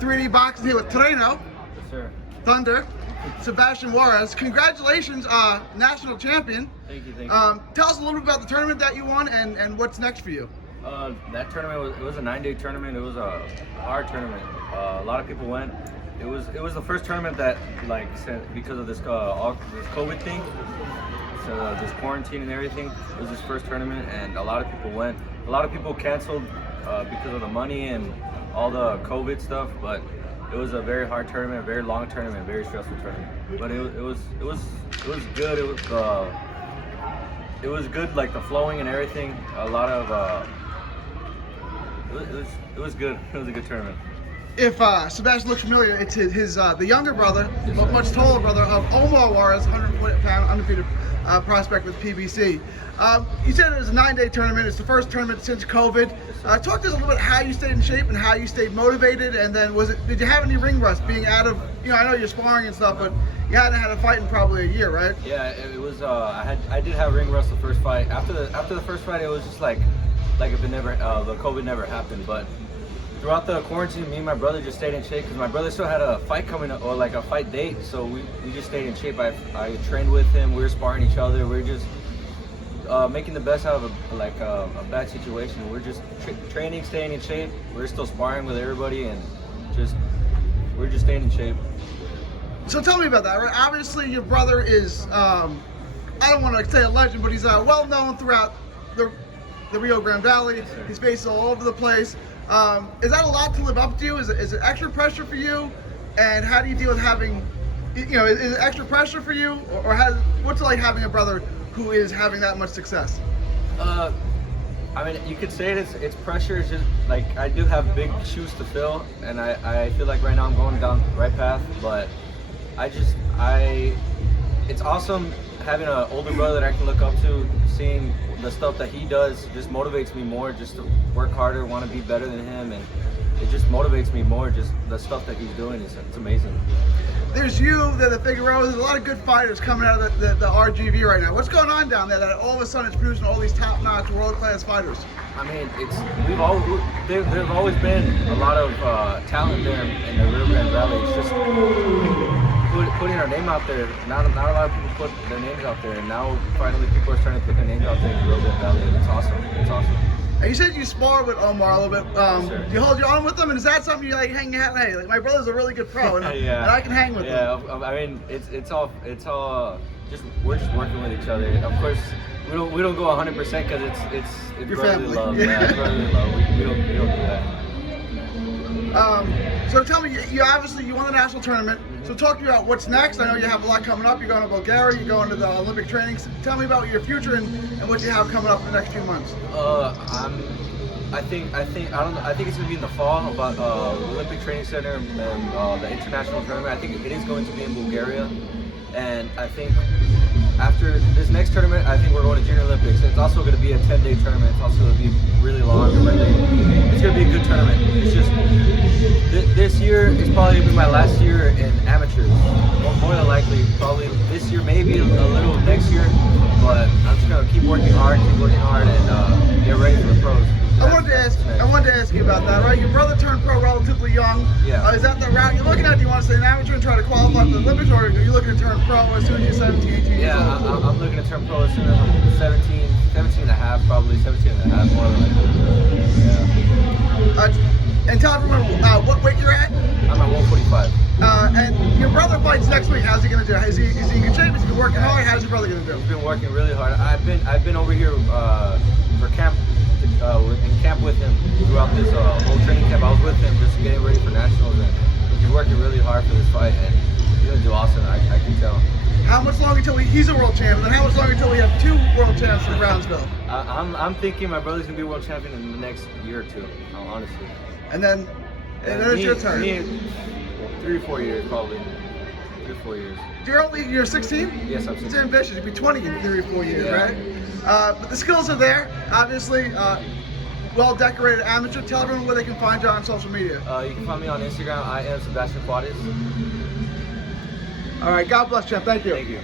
3D boxing here with Trueno, Yes, sir. Thunder, Sebastian Juarez. Congratulations, national champion. Thank you, thank you. Tell us a little bit about the tournament that you won and what's next for you. That tournament was a 9-day tournament. It was a hard tournament. A lot of people went. It was the first tournament that, like, because of this this COVID thing, so this quarantine and everything, it was his first tournament, and a lot of people went. A lot of people canceled because of the money and all the COVID stuff, but it was a very hard tournament, very long tournament, very stressful tournament. But it was good. It was good, like the flowing and everything. A lot of it was good. It was a good tournament. If Sebastian looks familiar, it's the younger brother, but much taller brother of Omar Juarez, 140-pound undefeated prospect with PBC. You said it was a 9-day tournament. It's the first tournament since COVID. Talk to us a little bit how you stayed in shape and how you stayed motivated. And then did you have any ring rust being out of, I know you're sparring and stuff, but you hadn't had a fight in probably a year, right? Yeah, it was. I did have ring rust the first fight. After the first fight, it was just like if it never the COVID never happened. But throughout the quarantine, me and my brother just stayed in shape because my brother still had a fight coming up, or like a fight date. So we just stayed in shape. I trained with him. We were sparring each other. We were just making the best out of a bad situation. We're just training, staying in shape. We're still sparring with everybody, and we're just staying in shape. So tell me about that, right? Obviously, your brother is, I don't want to say a legend, but he's well known throughout the Rio Grande Valley. Yes, He's based all over the place. Is that a lot to live up to? Is it extra pressure for you? And how do you deal with having, is it extra pressure for you? Or what's it like having a brother who is having that much success? I mean, you could say it's pressure. It's just like I do have big shoes to fill, and I feel like right now I'm going down the right path. But it's awesome having an older brother that I can look up to. Seeing the stuff that he does just motivates me more, just to work harder, want to be better than him, and it just motivates me more. Just the stuff that he's doing it's amazing. There's you, the Figueroa. There's a lot of good fighters coming out of the RGV right now. What's going on down there that all of a sudden it's producing all these top-notch, world-class fighters? I mean, there's always been a lot of talent there in the Rio Grande Valley. It's just putting our name out there. Not a lot of people put their names out there, and now finally people are starting to put their names out there in the Rio Grande Valley. And it's awesome. It's awesome. And you said you spar with Omar a little bit. Sure. Do you hold your own with him? And is that something you like hanging out? Hey, like my brother's a really good pro, and, Yeah. and I can hang with him. Yeah, I mean, it's all just we're just working with each other. Of course, we don't go 100% because it's Your brotherly family. love. Yeah, it's brotherly love. We don't do that. So tell me, you obviously won the national tournament. So talk to me about what's next. I know you have a lot coming up. You're going to Bulgaria. You're going to the Olympic training. So tell me about your future and what you have coming up in the next few months. I think it's gonna be in the fall about Olympic Training Center and the international tournament. I think it is going to be in Bulgaria, and I think after this next tournament, I think we're going to Junior Olympics. It's also going to be a 10-day tournament. It's also going to be really long. It's going to be a good tournament. It's just this year is probably going to be my last year in amateurs. More than likely, probably this year, maybe a little next year. But I'm just going to keep working hard, and get ready for the pros. I wanted to ask you about that, right? Your brother turned pro relatively young. Yeah. Is that the route you're looking at? Do you want to stay an amateur and try to qualify for the Olympics, or are you looking to turn pro as soon as you're 17, 18 years Yeah, old? I'm looking to turn pro as soon as I'm 17 and a half, probably 17 and a half, more than likely. Yeah. And tell everyone what weight you're at. I'm at 145. And your brother fights next week. How's he going to do? Is he in good shape? Has he been working hard? How's your brother going to do? He's been working really hard. I've been over here for camp. In camp with him throughout this whole training camp. I was with him just getting ready for nationals, and he's working really hard for this fight, and he's gonna do awesome. I can tell. How much longer until he's a world champion, and how much longer until we have 2 world champs from Brownsville? I'm thinking my brother's gonna be world champion in the next year or 2, honestly. And then it's your turn. 3 or 4 years, probably. 3 or 4 years. You're 16? Yes, I'm 16. It's ambitious. You'll be 20 in 3 or 4 years, Yeah. right? But the skills are there, obviously. Well-decorated amateur. Tell everyone where they can find you on social media. You can find me on Instagram. I am Sebastian Juarez. All right. God bless, champ. Thank you. Thank you.